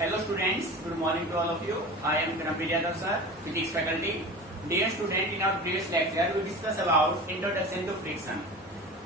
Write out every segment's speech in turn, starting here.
Hello students, good morning to all of you. I am Kanampreet Yadav sir, physics faculty. Dear student, in our previous lecture we discussed about introduction to friction.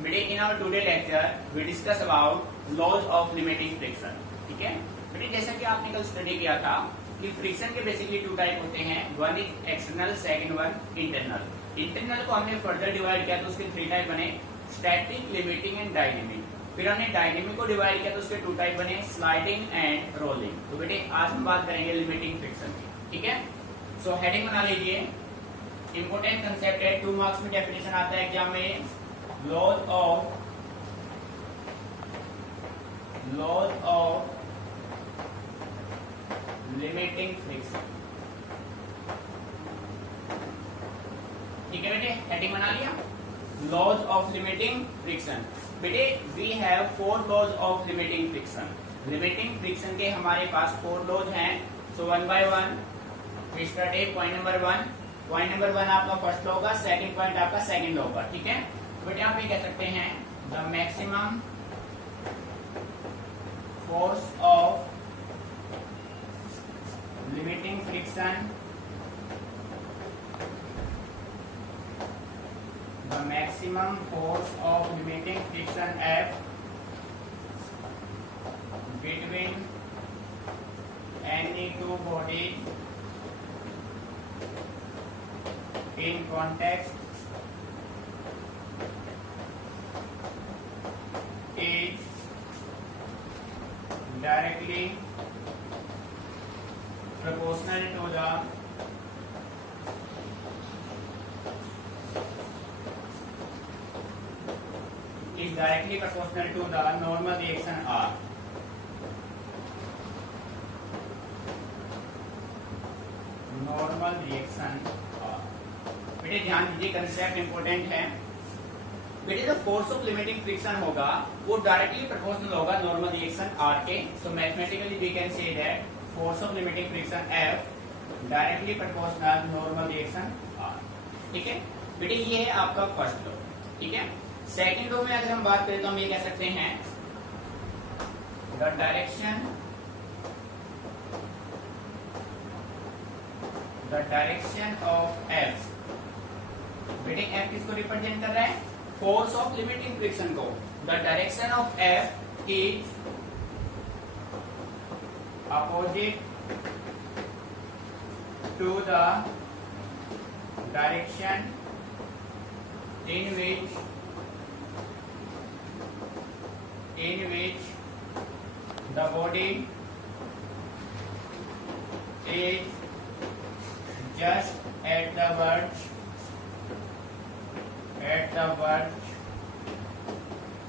Today in our today lecture we discuss about laws of limiting friction. ठीक है बेटे, जैसा कि आपने कल study किया था कि फ्रिक्शन के बेसिकली टू टाइप होते हैं. One is external, second one internal. Internal को हमने फर्दर डिवाइड किया तो उसके थ्री टाइप बने, स्टैटिक, लिमिटिंग एंड डायनेमिक. फिर हमने डायनेमिक को डिवाइड किया तो उसके टू टाइप बने, स्लाइडिंग एंड रोलिंग. तो बेटे आज हम बात करेंगे लिमिटिंग फ्रिक्शन की. ठीक है, सो हेडिंग बना लीजिए. इंपोर्टेंट कंसेप्ट है, 2 मार्क्स में डेफिनेशन आता है एग्जाम में. Laws of limiting friction. ठीक है बेटे, हेडिंग बना लिया. Laws of limiting friction. बेटे we have 4 laws of limiting friction. Limiting friction के हमारे पास 4 लॉज हैं. So one by one we start. Point number 1. Point number 1 आपका फर्स्ट लॉ होगा, सेकंड पॉइंट आपका सेकंड लॉ होगा. ठीक है, तो बेटे आप ये कह सकते हैं the maximum force of limiting friction, the maximum force of limiting friction F between any two bodies in contact is directly proportional to the is directly proportional to the normal reaction R. Normal reaction R. बेटे ध्यान दीजिए, concept important है. बेटे जो force of limiting friction होगा वो directly proportional होगा normal reaction R के. So mathematically we can say that force of limiting friction F directly proportional normal reaction R. ठीक है बेटे, ये है आपका फर्स्ट लॉ. ठीक है, सेकेंड लो में अगर हम बात करें तो हम ये कह सकते हैं द डायरेक्शन ऑफ एफ. बेटे एफ किसको रिप्रेजेंट कर रहा है? फोर्स ऑफ लिमिटिंग फ्रिक्शन को. The direction of F is opposite to the direction in which the body is just at the verge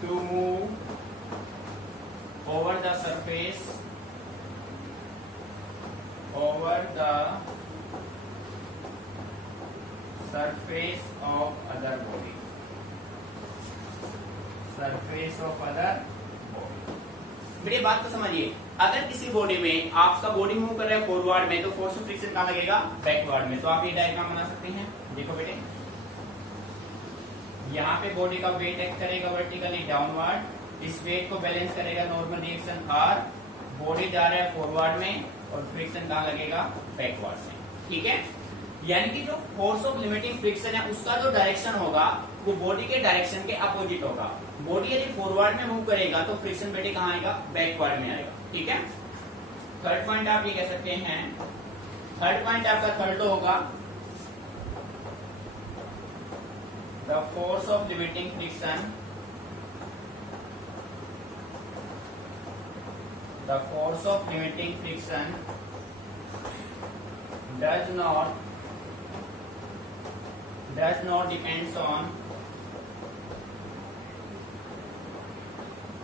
to move over the surface of other body. मेरी बात को समझिए, अगर किसी बॉडी में आपका body move कर रहा है फॉरवर्ड में तो फोर्स ऑफ फ्रिक्शन कहां लगेगा? बैकवर्ड में. तो आप ये डायग्राम बना सकते हैं. देखो बेटे, यहाँ पे बॉडी का वेट एक्ट करेगा वर्टिकली डाउनवर्ड. इस वेट को बैलेंस करेगा नॉर्मल रिएक्शन R. बॉडी जा रहा है फॉरवर्ड में और फ्रिक्शन कहां लगेगा? बैकवर्ड में. ठीक है, यानी कि जो फोर्स ऑफ लिमिटिंग फ्रिक्शन है उसका जो डायरेक्शन होगा वो बॉडी के डायरेक्शन के अपोजिट होगा. बॉडी यदि फॉरवर्ड में मूव करेगा तो फ्रिक्शन बेटे कहां आएगा? बैकवर्ड में आएगा. ठीक है, थर्ड पॉइंट आप ये कह सकते हैं. थर्ड पॉइंट आपका थर्ड होगा the force of limiting friction, the force of limiting friction does not depends on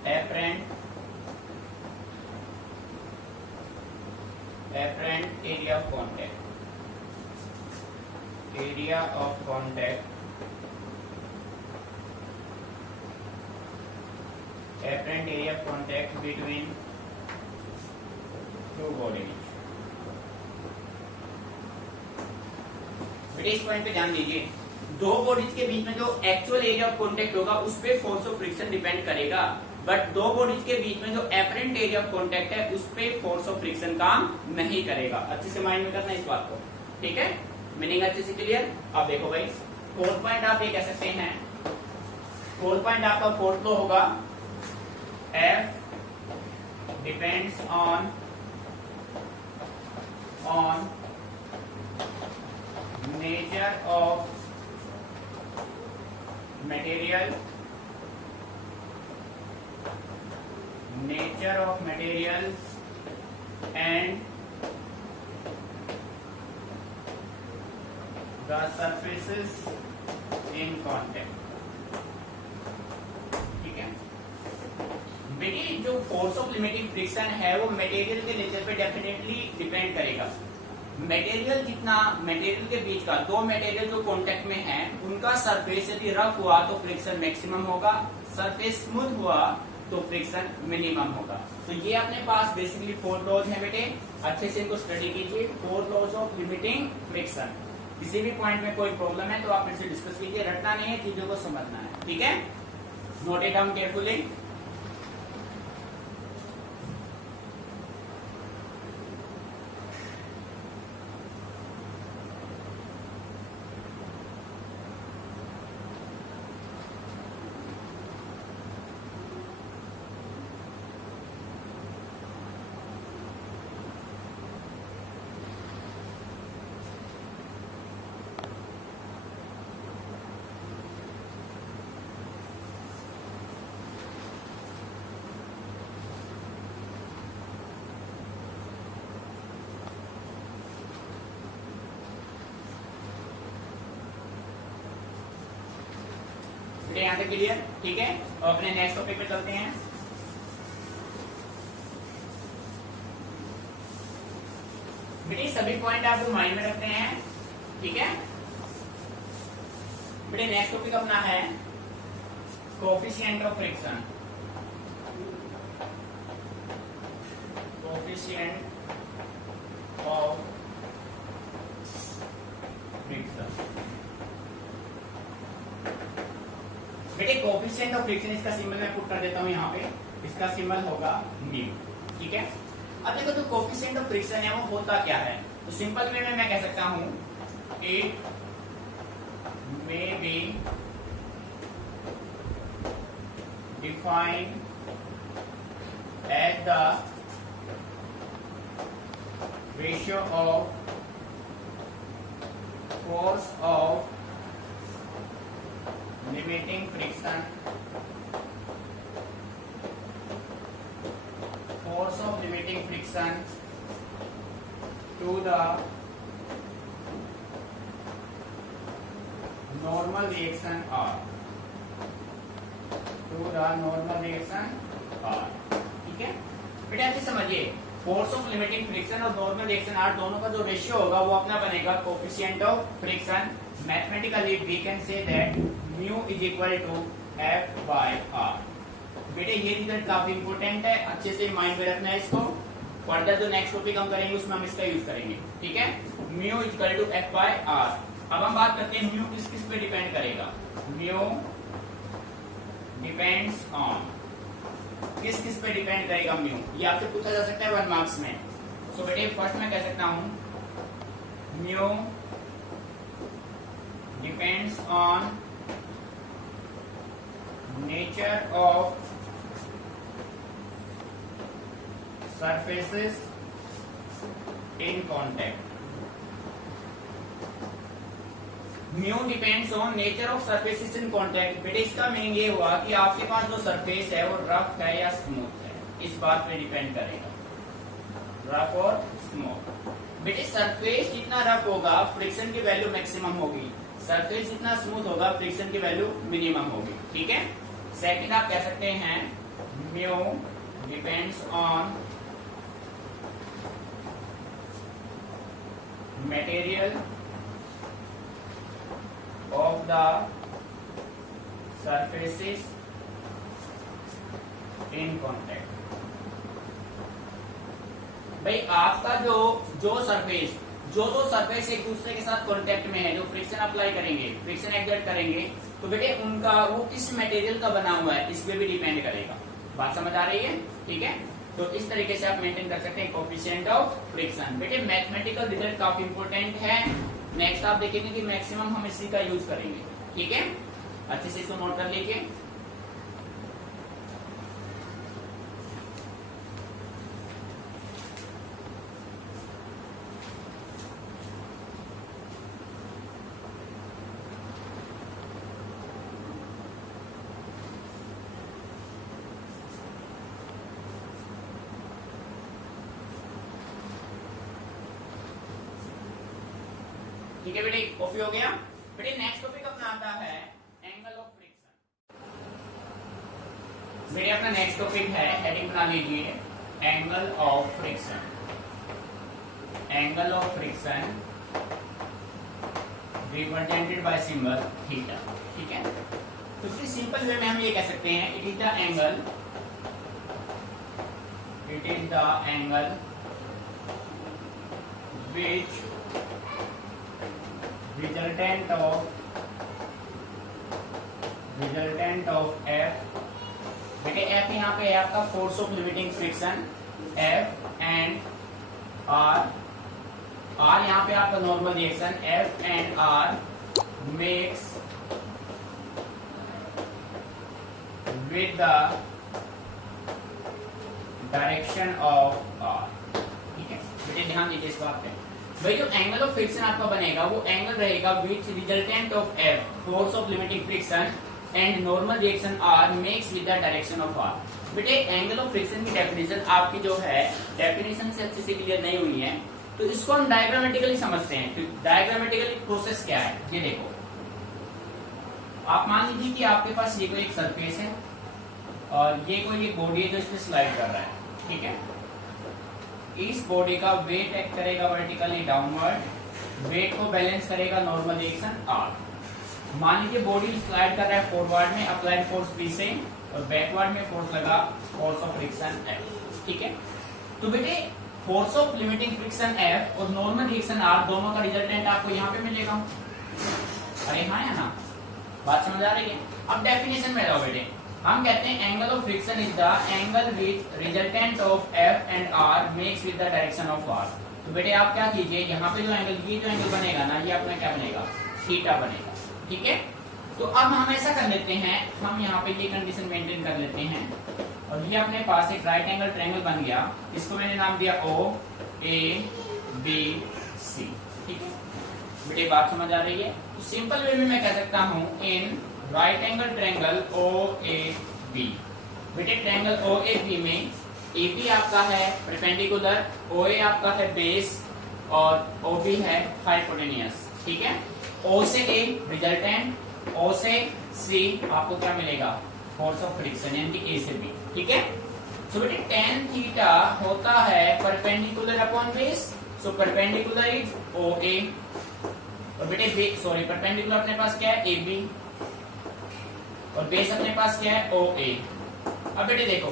apparent area of contact. Apparent area of contact between two bodies. बेटे इस पॉइंट पे ध्यान दीजिए, दो बॉडीज के बीच में जो एक्चुअल एरिया ऑफ कांटेक्ट होगा उस पे फोर्स ऑफ फ्रिक्शन डिपेंड करेगा. बट दो बॉडीज के बीच में जो एपरेंट एरिया ऑफ कॉन्टेक्ट है उस पे फोर्स ऑफ फ्रिक्शन काम नहीं करेगा। अच्छे से माइंड में करना इस बात को, ठीक है, मीनिंग अच्छे से क्लियर। अब देखो भाई फोर्थ पॉइंट आप ये कह सकते हैं, फोर्थ पॉइंट आपका फोर्थ लॉ होगा F depends on nature of material, nature of material and the surfaces in contact। ठीक है बेटी, जो फोर्स ऑफ लिमिटिंग फ्रिक्शन है वो मटेरियल के नेचर पे डेफिनेटली डिपेंड करेगा। मटेरियल जितना, मटेरियल के बीच का दो मटेरियल जो कांटेक्ट में है उनका सरफेस यदि रफ हुआ तो फ्रिक्शन मैक्सिमम होगा, सरफेस स्मूथ हुआ तो फ्रिक्शन मिनिमम होगा। तो ये अपने पास बेसिकली 4 लॉज हैं बेटे, अच्छे से इनको स्टडी कीजिए। 4 लॉज ऑफ लिमिटिंग फ्रिक्शन। किसी भी पॉइंट में कोई प्रॉब्लम है तो आप इनसे डिस्कस कीजिए, रटना नहीं है, चीजों को समझना है, ठीक है। Note it down carefully. यहाँ तक क्लियर, ठीक है। और अपने नेक्स्ट टॉपिक पे चलते हैं। बेटे सभी पॉइंट आपको माइंड में रखते हैं, ठीक है। बेटे नेक्स्ट टॉपिक अपना है coefficient of friction. Coefficient of friction. बेटे कोफिशिएंट ऑफ फ्रिक्शन, इसका सिंबल मैं पुट कर देता हूं यहाँ पे, इसका सिंबल होगा म्यू, ठीक है। अब देखो जो कोफिशिएंट ऑफ फ्रिक्शन है वो होता क्या है, तो सिंपल वे में मैं कह सकता हूं it may be defined as the ratio of force of limiting friction, force of limiting friction to the normal reaction R, to the normal reaction R, ठीक है। बेटा ऐसे समझिए, फोर्स ऑफ लिमिटिंग फ्रिक्शन और नॉर्मल रिएक्शन आर दोनों का जो रेशियो होगा वो अपना बनेगा coefficient of friction. Mathematically we can say that mu is equal to F by R. बेटे ये रिजल्ट काफी इंपॉर्टेंट है, अच्छे से माइंड में रखना है इसको। फर्दर जो नेक्स्ट टॉपिक हम करेंगे उसमें हम इसका यूज करेंगे, ठीक है। Mu is equal to F by R. अब हम बात करते हैं म्यू किस किस पे डिपेंड करेगा। म्यू डिपेंड्स ऑन, किस किस पे डिपेंड करेगा म्यू, ये आपसे पूछा जा सकता है 1 मार्क्स में। सो बेटे फर्स्ट मैं कह सकता हूं mu depends on nature of surfaces in contact. Mu depends on nature of surfaces in contact. बेटे इसका मीनिंग ये हुआ कि आपके पास जो सरफेस है वो रफ है या स्मूथ है, इस बात पे डिपेंड करेगा, रफ और स्मूथ। बेटे सरफेस जितना रफ होगा फ्रिक्शन की वैल्यू मैक्सिमम होगी, सरफेस जितना स्मूथ होगा फ्रिक्शन की वैल्यू मिनिमम होगी, ठीक है। सेकंड आप कह सकते हैं mu depends on material of the surfaces in contact। भाई आपका जो सरफेस, जो सरफेस एक दूसरे के साथ कांटेक्ट में है, जो फ्रिक्शन अप्लाई करेंगे, फ्रिक्शन एक्सर्ट करेंगे, तो बेटे उनका वो किस मटेरियल का बना हुआ है इस पे भी डिपेंड करेगा। बात समझ आ रही है? ठीक है, तो इस तरीके से आप मेंटेन कर सकते हैं कोफिशिएंट ऑफ फ्रिक्शन। बेटे मैथमेटिकल रिजल्ट काफी इंपॉर्टेंट है, नेक्स्ट आप देखेंगे कि मैक्सिमम हम इसी का यूज करेंगे। ठीक है, अच्छे से इसको नोट कर लीजिए। ठीक है बेटे, कॉफी हो गया। बेटे नेक्स्ट टॉपिक अपना आता है एंगल ऑफ फ्रिक्शन। बेटे अपना नेक्स्ट टॉपिक है, हेडिंग बना लीजिए angle of friction. Angle of friction represented by symbol theta. ठीक है, तो फिर सिंपल वे में हम ये कह सकते हैं it is the angle, it is the angle which resultant of F। देखिए F यहाँ पे है आपका force of limiting friction F and R। R यहाँ पे आपका normal reaction F and R makes with the direction of R। ठीक है बेटे, ध्यान दीजिए इस बात पे। भाई जो एंगल ऑफ फ्रिक्शन आपका बनेगा वो एंगल रहेगा which resultant of F force of limiting friction and normal reaction R makes with the direction of R। बेटे एंगल ऑफ फ्रिक्शन की डेफिनेशन आपकी जो है डेफिनेशन से अच्छे से क्लियर नहीं हुई है, तो इसको हम डायग्रामेटिकली समझते हैं। तो डायग्रामेटिकली प्रोसेस क्या है ये देखो। आप मान लीजिए कि आपके पास ये कोई एक सरफेस है और ये कोई एक बॉडी है जो इस पे स्लाइड कर रहा है। ठीक है, इस बॉडी का वेट एक्ट करेगा वर्टिकली डाउनवर्ड, वेट को बैलेंस करेगा नॉर्मल रिएक्शन R। मान लीजिए बॉडी स्लाइड कर रहा है फॉरवर्ड में, अप्लाइड फोर्स P से, और बैकवर्ड में फोर्स लगा फोर्स ऑफ फ्रिक्शन F। ठीक है, तो बेटे force of limiting friction F और नॉर्मल रिएक्शन R दोनों का रिजल्टेंट आपको यहाँ पे मिलेगा। अरे हाँ या ना, बात समझ आ रही है? अब डेफिनेशन में जाओ बेटे। हम कहते हैं angle of friction is the angle which resultant of F and R makes with the direction of R। तो बेटे आप क्या कीजिए, यहाँ पे जो एंगल, ये जो एंगल बनेगा ना, ये अपना क्या बनेगा, थीटा बनेगा। ठीक है, तो अब हम ऐसा कर लेते हैं, हम यहाँ पे ये कंडीशन मेंटेन कर लेते हैं और ये अपने पास एक राइट एंगल ट्रायंगल बन गया। इसको मैंने नाम दिया OABC। ठीक है बेटे, बात समझ आ रही है? तो सिंपल वे में मैं कह सकता हूँ in right angle triangle OAB। बेटे ट्रायंगल OAB में AB आपका है परपेंडिकुलर, OA आपका है बेस और OB है हाइपोटेनियस। ठीक है, O से A रिजल्टेंट, O से C आपको क्या मिलेगा, फोर्स ऑफ फ्रिक्शन, यानी कि A से B। ठीक है, सो बेटे tan थीटा होता है perpendicular upon base, so perpendicular is OA। और बेटे सॉरी, परपेंडिकुलर अपने पास क्या है, AB, और बेस अपने पास क्या है, OA। अब बेटे देखो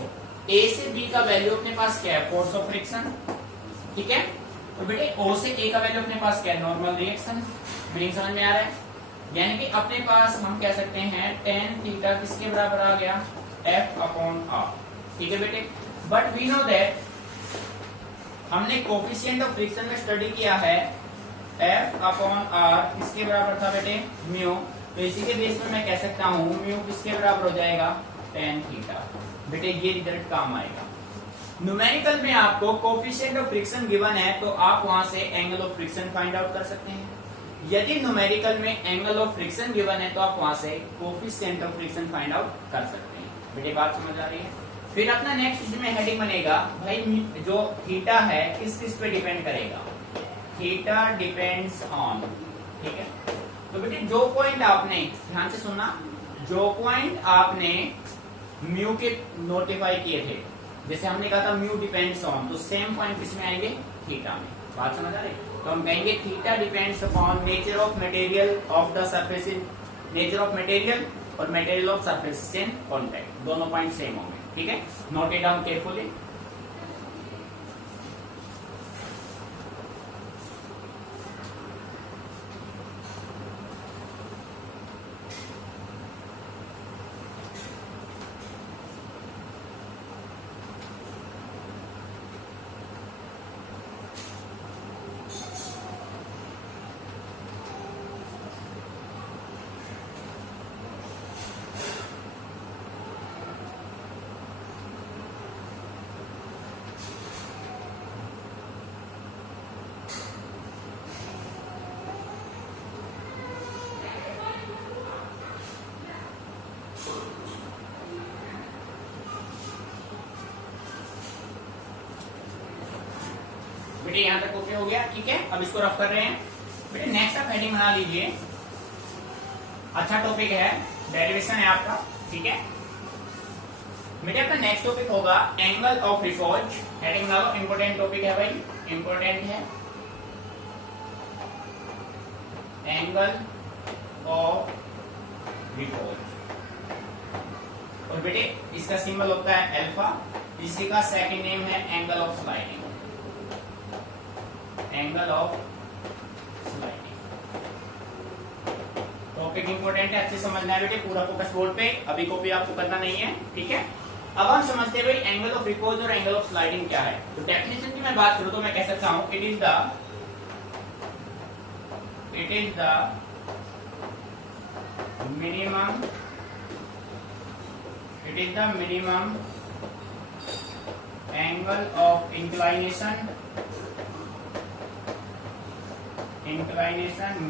A से B का वैल्यू अपने पास क्या है, फोर्स ऑफ फ्रिक्शन। ठीक है, तो बेटे O से A का वैल्यू अपने पास क्या है, नॉर्मल रिएक्शन। मीनिंग समझ में आ रहा है? यानी कि अपने पास हम कह सकते हैं tan थीटा किसके बराबर आ गया, F अपॉन R। ठीक है बेटे, बट वी नो दैट हमने कोफिशिएंट ऑफ फ्रिक्शन में स्टडी किया है F अपॉन R किसके बराबर था बेटे, म्यू। तो इसी के बेस में मैं कह सकता हूँ म्यू किसके बराबर हो जाएगा, tan थीटा। बेटे ये रिजल्ट काम आएगा। न्यूमेरिकल में आपको कोफिशिएंट ऑफ फ्रिक्शन गिवन है तो आप वहां से angle of friction find out कर सकते हैं। यदि न्यूमेरिकल में एंगल ऑफ फ्रिक्शन गिवन है तो आप वहां से coefficient of friction find out कर सकते हैं। बेटे बात समझ आ रही है? फिर अपना नेक्स्ट इसमें हेडिंग बनेगा, भाई जो थीटा है किस किस पे डिपेंड करेगा, थीटा डिपेंड्स ऑन। ठीक है, तो बेटे जो पॉइंट आपने, ध्यान से सुनना, जो पॉइंट आपने म्यू के नोटिफाई किए थे, जैसे हमने कहा था म्यू डिपेंड्स ऑन, तो सेम पॉइंट किसमें आएंगे, थीटा में। बात समझ आ रही? तो हम कहेंगे theta depends upon nature of material of the surface, nature of material और material of surface in contact, दोनों पॉइंट सेम होंगे। ठीक है, नोट इट डाउन केयरफुली। बेटे यहाँ तक ओके हो गया, ठीक है। अब इसको रफ कर रहे हैं बेटे। नेक्स्ट आप हेडिंग बना लीजिए, अच्छा टॉपिक है, डेरिवेशन है आपका, ठीक है बेटे। आपका नेक्स्ट टॉपिक होगा एंगल ऑफ रिपोज। हेडिंग बना लो, इंपोर्टेंट टॉपिक है भाई, इंपोर्टेंट है। एंगल ऑफ रिपोज, और बेटे इसका सिंबल होता है अल्फा। इसी का सेकंड नेम है angle of sliding, angle of sliding. Topic important है, अच्छे समझना है बेटे, पूरा फोकस बोर्ड पे, अभी कॉपी आपको करना नहीं है, ठीक है। अब हम समझते हैं भाई एंगल ऑफ रिपोज और एंगल ऑफ स्लाइडिंग क्या है। तो डेफिनेशन की मैं बात करूं तो मैं कह सकता हूं it is the minimum, it is the minimum angle of inclination,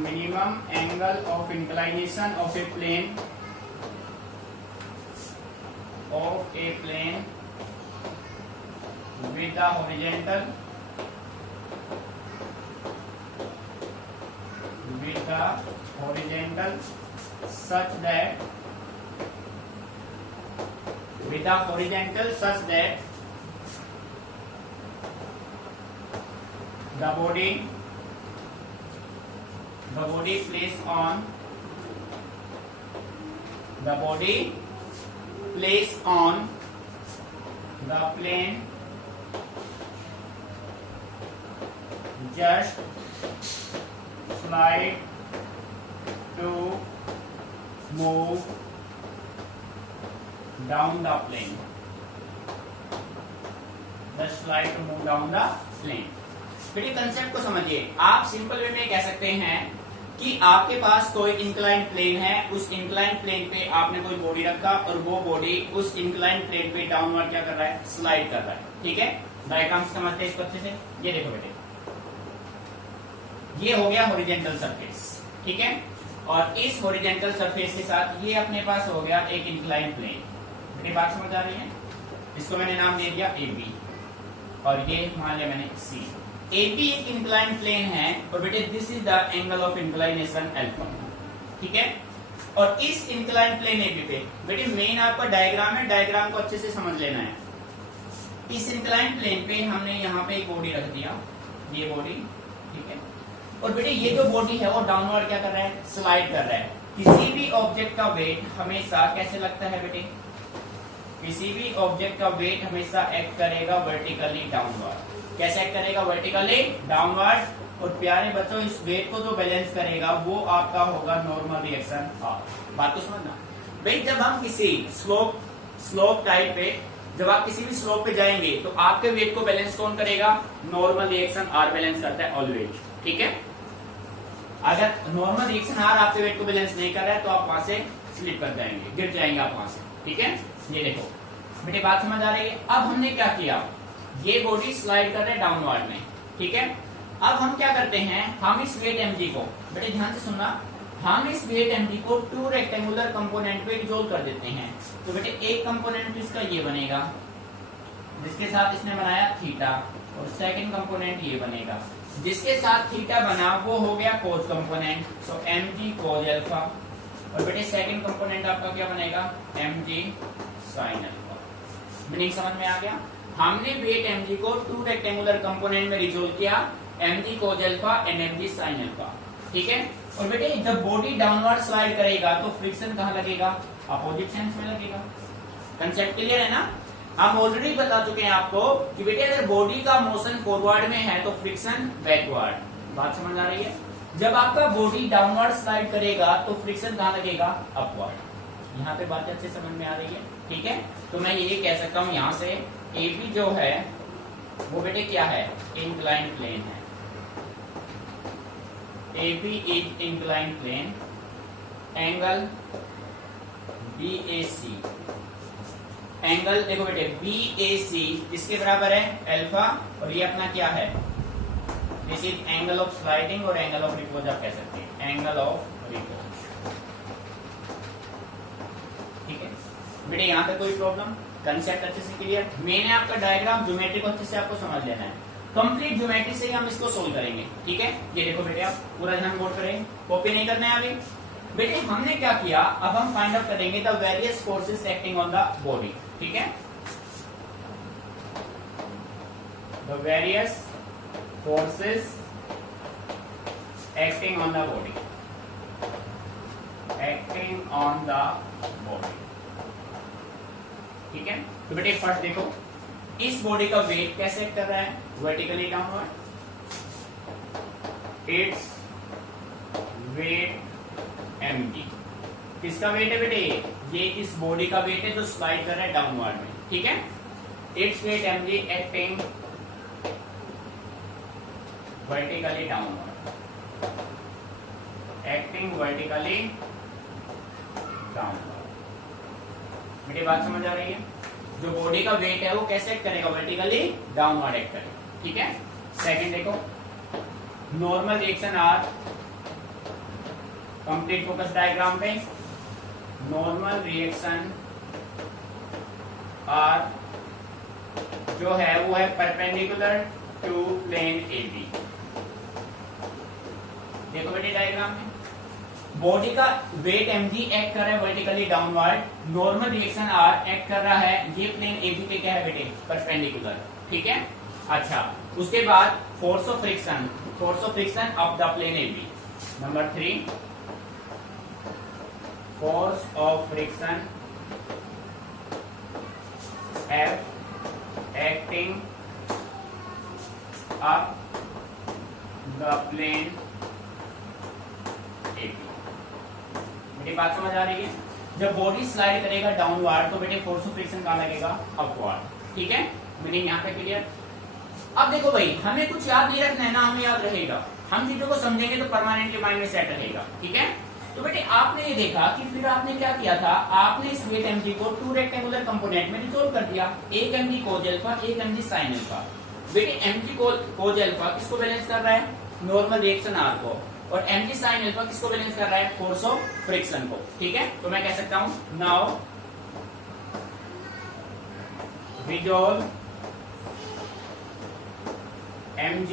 minimum angle of inclination of a plane, with the horizontal, such that the body placed on the plane just slide to move down the plane, just slide to move down the plane। फिर concept को समझिए, आप simple way में कह सकते हैं कि आपके पास कोई इंक्लाइन प्लेन है, उस इंक्लाइन प्लेन पे आपने कोई बॉडी रखा और वो बॉडी उस इंक्लाइन प्लेन पे डाउनवर्ड क्या कर रहा है, स्लाइड कर रहा है, ठीक है। डायग्राम समझते हैं इसको अच्छे से। ये देखो बेटे, ये हो गया हॉरिजॉन्टल सरफेस, ठीक है। और इस हॉरिजॉन्टल सरफेस के साथ ये अपने पास हो गया एक इंक्लाइन प्लेन। मेरी बात समझ आ रही है? इसको मैंने नाम दे दिया AB, और ये मान लिया मैंने C। AB एक इंक्लाइन प्लेन है, और बेटे this is the angle of inclination alpha, ठीक है। और इस इंक्लाइन प्लेन AB पे बेटे मेन आपका डायग्राम है, डायग्राम को अच्छे से समझ लेना है। इस इंक्लाइन प्लेन पे हमने यहाँ पे एक बॉडी रख दिया, ये बॉडी, ठीक है। और बेटे ये जो बॉडी है वो डाउनवर्ड क्या कर रहा है, स्लाइड कर रहा है। किसी भी ऑब्जेक्ट का वेट हमेशा कैसे लगता है बेटे, किसी भी ऑब्जेक्ट का वेट हमेशा एक्ट करेगा वर्टिकली डाउनवर्ड। कैसे एक्ट करेगा, वर्टिकली डाउनवर्ड। और प्यारे बच्चों, इस वेट को जो बैलेंस करेगा वो आपका होगा नॉर्मल रिएक्शन R। बात को समझना भाई, जब हम किसी स्लोप टाइप पे, जब आप किसी भी स्लोप पे जाएंगे तो आपके वेट को बैलेंस कौन करेगा, नॉर्मल रिएक्शन R बैलेंस करता है ऑलवेज, ठीक है। अगर नॉर्मल रिएक्शन R आपके वेट को बैलेंस नहीं कर रहा है तो आप वहां से स्लिप कर जाएंगे, गिर जाएंगे आप वहां से, ठीक है। ये देखो बेटे, बात समझ आ रही है? अब हमने क्या किया, ये बॉडी स्लाइड कर रहे हैं डाउनवर्ड में, ठीक है। अब हम क्या करते हैं, हम इस वेट mg को, बेटे ध्यान से सुनना, हम इस वेट mg को टू रेक्टेंगुलर कंपोनेंट पे रिजोल्व कर देते हैं। तो बेटे एक कंपोनेंट इसका ये बनेगा, जिसके साथ इसने बनाया थीटा, और सेकंड कंपोनेंट ये बनेगा, जिसके साथ थीटा बना वो हो गया कोज कंपोनेंट, सो mg कोज अल्फा। और बेटे सेकंड कंपोनेंट आपका क्या बनेगा, mg साइन अल्फा। मीनिंग समझ में आ गया? हमने वेट mg को टू रेक्टेंगुलर कंपोनेंट में रिजोल्व किया, mg cos alpha and mg sine alpha, ठीक है। और बेटे जब बॉडी डाउनवर्ड स्लाइड करेगा तो फ्रिक्शन कहाँ लगेगा, अपोजिट सेंस में लगेगा। कंसेप्ट क्लियर है ना? हम ऑलरेडी बता चुके हैं आपको कि बेटे अगर बॉडी का मोशन फॉरवर्ड में है तो फ्रिक्शन बैकवर्ड। बात समझ आ रही है? जब आपका बॉडी डाउनवर्ड स्लाइड करेगा तो फ्रिक्शन कहाँ लगेगा, अपवर्ड। यहाँ पे बात अच्छे समझ में आ रही है, ठीक है। तो मैं ये कह सकता हूँ यहाँ से AB जो है वो बेटे क्या है, इंक्लाइन प्लेन है। AB is incline plane, angle BAC, angle देखो बेटे BAC किसके बराबर है, अल्फा। और ये अपना क्या है, this is angle of sliding, और एंगल ऑफ रिपोज आप कह सकते हैं, एंगल ऑफ रिपोज, ठीक है बेटे। यहाँ पे कोई प्रॉब्लम, कंसेप्ट अच्छे से क्लियर। मैंने आपका डायग्राम ज्योमेट्री को अच्छे से आपको समझ लेना है। कंप्लीट ज्योमेट्री से ही हम इसको सोल्व करेंगे, ठीक है। ये देखो बेटे, आप पूरा ध्यान नोट करें, कॉपी नहीं करना है अभी। बेटे हमने क्या किया, अब हम फाइंड आउट करेंगे the various forces acting on the body, ठीक है। The various forces acting on the body, acting on the body, ठीक है। तो बेटे फर्स्ट देखो, इस बॉडी का वेट कैसे एक्ट कर रहा है, vertically downward. Its weight mg, किसका वेट है बेटे, ये इस बॉडी का वेट है जो स्लाइड कर रहा है डाउनवर्ड में, ठीक है। Its weight mg acting vertically downward, acting vertically downward. मेरी बात समझ आ रही है, जो बॉडी का वेट है वो कैसे एक्ट करेगा, वर्टिकली डाउनवर्ड एक्ट करेगा, ठीक है। सेकंड देखो, normal reaction R, complete focus diagram पे, नॉर्मल रिएक्शन आर जो है वो है परपेंडिकुलर टू प्लेन AB। देखो बेटे डायग्राम में, बॉडी का वेट mg एक्ट कर रहा है vertically downward, normal reaction r act कर रहा है ये प्लेन AB पे क्या है बेटे, परपेंडिकुलर, ठीक है। अच्छा, उसके बाद force of friction up the plane AB। Number 3, force of friction F acting up the plane AB। मेरी बात समझ आ रही है, जब बॉडी स्लाइड करेगा डाउनवर्ड तो बेटे फोर्स ऑफ फ्रिक्शन कहां लगेगा, अपवर्ड, ठीक है। मीनिंग यहां पे क्लियर। अब देखो भाई, हमें कुछ याद नहीं रखना है ना, हमें याद रहेगा, हम चीजों को समझेंगे तो परमानेंटली माइंड में सेट रहेगा, ठीक है। तो बेटे आपने ये देखा कि फिर आपने क्या किया था, आपने इस वेट mg को 2 रेक्टेंगुलर कंपोनेंट में रिजोल्व कर दिया, एक mg कोज अल्फा, एक mg साइन अल्फा। बेटे mg कोज अल्फा किसको बैलेंस कर रहा है, नॉर्मल रिएक्शन r को, और mg साइन अल्फा किसको बैलेंस कर रहा है, फोर्स ऑफ फ्रिक्शन को, ठीक है। तो मैं कह सकता हूं, now resolve mg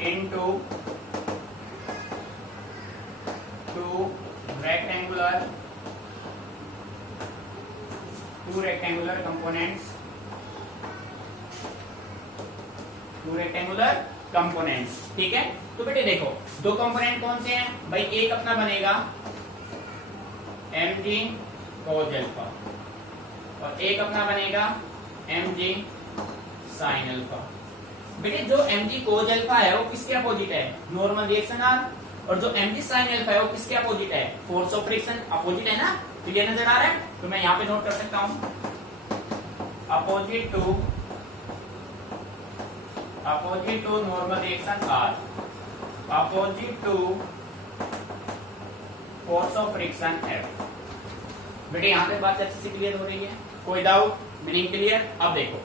into two rectangular components, ठीक है। तो बेटे देखो, दो कंपोनेंट कौन से हैं भाई, एक अपना बनेगा mg cos अल्फा और एक अपना बनेगा mg sin अल्फा। बेटे जो mg cos अल्फा है वो किसके अपोजिट है, नॉर्मल रिएक्शन r, और जो mg sin अल्फा है वो किसके अपोजिट है, फोर्स ऑफ फ्रिक्शन अपोजिट है ना, क्लियर नजर आ रहा है। तो मैं यहाँ पे नोट कर सकता हूं, opposite to normal reaction r, opposite to force of friction F। बेटे यहाँ पे बात अच्छे से क्लियर हो रही है, कोई डाउट, मीनिंग क्लियर। अब देखो,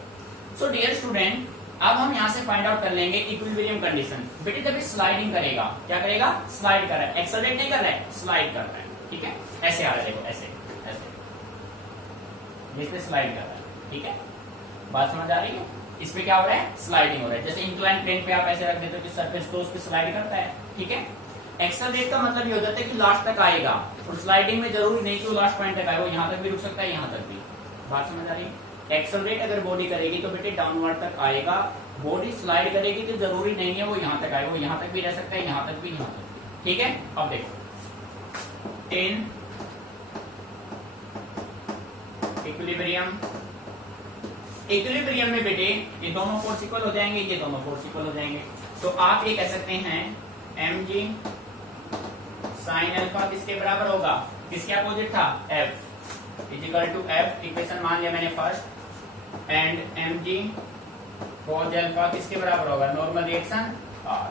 सो डियर स्टूडेंट, अब हम यहाँ से फाइंड आउट कर लेंगे इक्विलिब्रियम कंडीशन। बेटे जब ये स्लाइडिंग करेगा, क्या करेगा, स्लाइड कर रहा है, एक्सेलरेट नहीं कर रहा है, स्लाइड कर रहा है, ठीक है। ऐसे आ रहा है, देखो ऐसे ऐसे स्लाइड कर रहा है, ठीक है। बात समझ आ रही है, इस पे क्या हो रहा है, स्लाइडिंग हो रहा है। जैसे इंक्लाइन प्लेन पे आप ऐसे रख देते हो कि सरफेस तो उस पे स्लाइड करता है, ठीक है। एक्सेलरेट का मतलब ये हो जाता है कि लास्ट तक आएगा, और स्लाइडिंग में जरूरी नहीं कि वो लास्ट पॉइंट तक आए, वो यहाँ तक भी रुक सकता है, यहाँ तक भी। बात समझ आ रही है, एक्सेलरेट अगर बॉडी करेगी तो बेटे डाउनवर्ड तक आएगा, बॉडी स्लाइड करेगी तो जरूरी नहीं है वो यहाँ तक आए, वो यहाँ तक भी रह सकता है, यहाँ तक भी, यहाँ तक, ठीक है। अब देखो, 10 इक्विलिब्रियम में बेटे ये दोनों फोर्स इक्वल हो जाएंगे, ये दोनों फोर्स इक्वल हो जाएंगे। तो आप ये कह सकते हैं mg sin अल्फा किसके बराबर होगा, किसके अपोजिट था, F equal to F, equation मान लिया मैंने first, and mg cos alpha किसके बराबर होगा, नॉर्मल रिएक्शन R।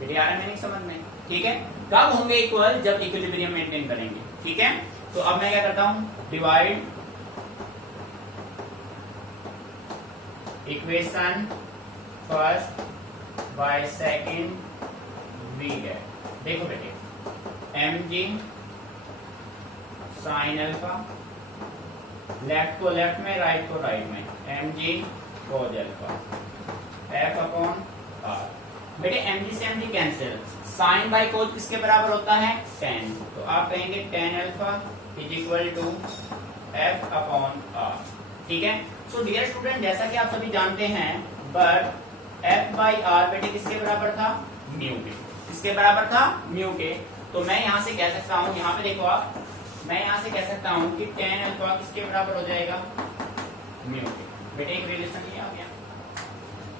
बेटे आ रहा है मीनिंग समझ में, ठीक है। कब होंगे इक्वल, जब इक्विलिब्रियम मेंटेन करेंगे, ठीक है। तो अब मैं क्या करता हूं, divide equation first by second we get. देखो बेटे, mg sin अल्फा, लेफ्ट को लेफ्ट में, राइट को राइट में, mg cos alpha f upon r। बेटे mg से mg cancel, sine by cos किसके बराबर होता है, tan। तो आप कहेंगे tan alpha is equal to f upon r। ठीक है। सो डियर स्टूडेंट, जैसा कि आप सभी जानते हैं, बट f बाई r बेटे किसके बराबर था, म्यू के। किसके बराबर था, म्यू के। तो मैं यहां से कह सकता हूं, यहां पे देखो आप, मैं यहां से कह सकता हूं कि tan अल्फा किसके बराबर हो जाएगा, म्यू के। बेटे एक रिलेशन ये आ गया,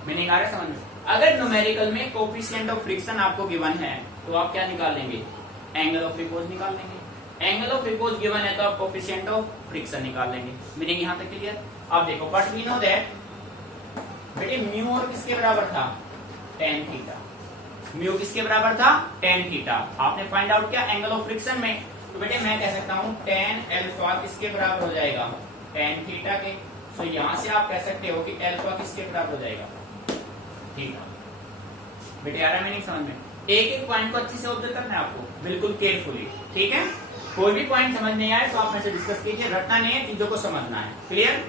मीनिंग आ रहा है समझ में। अगर न्यूमेरिकल में कोफिशिएंट ऑफ फ्रिक्शन आपको गिवन है तो आप क्या निकाल लेंगे, एंगल ऑफ रिपोज निकाल लेंगे। एंगल ऑफ रिपोज गिवन है तो आप कोफिशिएंट ऑफ फ्रिक्शन निकाल लेंगे। मीनिंग यहां तक क्लियर। अब देखो, बट वी नो दैट बेटे म्यू और किसके बराबर था, tan थीटा। म्यू किसके बराबर था, tan थीटा। आपने फाइंड आउट किया एंगल ऑफ फ्रिक्शन में, तो बेटे मैं कह सकता हूं tan अल्फा किसके बराबर हो जाएगा, tan थीटा के। सो यहां से आप कह सकते हो कि अल्फा किसके बराबर हो जाएगा, थीटा। बेटे आ रहा है मीनिंग समझ में। एक एक पॉइंट को अच्छे से ऑब्जर्व करना है आपको, बिल्कुल केयरफुली। ठीक है। कोई भी पॉइंट समझ नहीं आए तो आप मेरे से डिस्कस कीजिए, रटना नहीं है, चीजों को समझना है। क्लियर।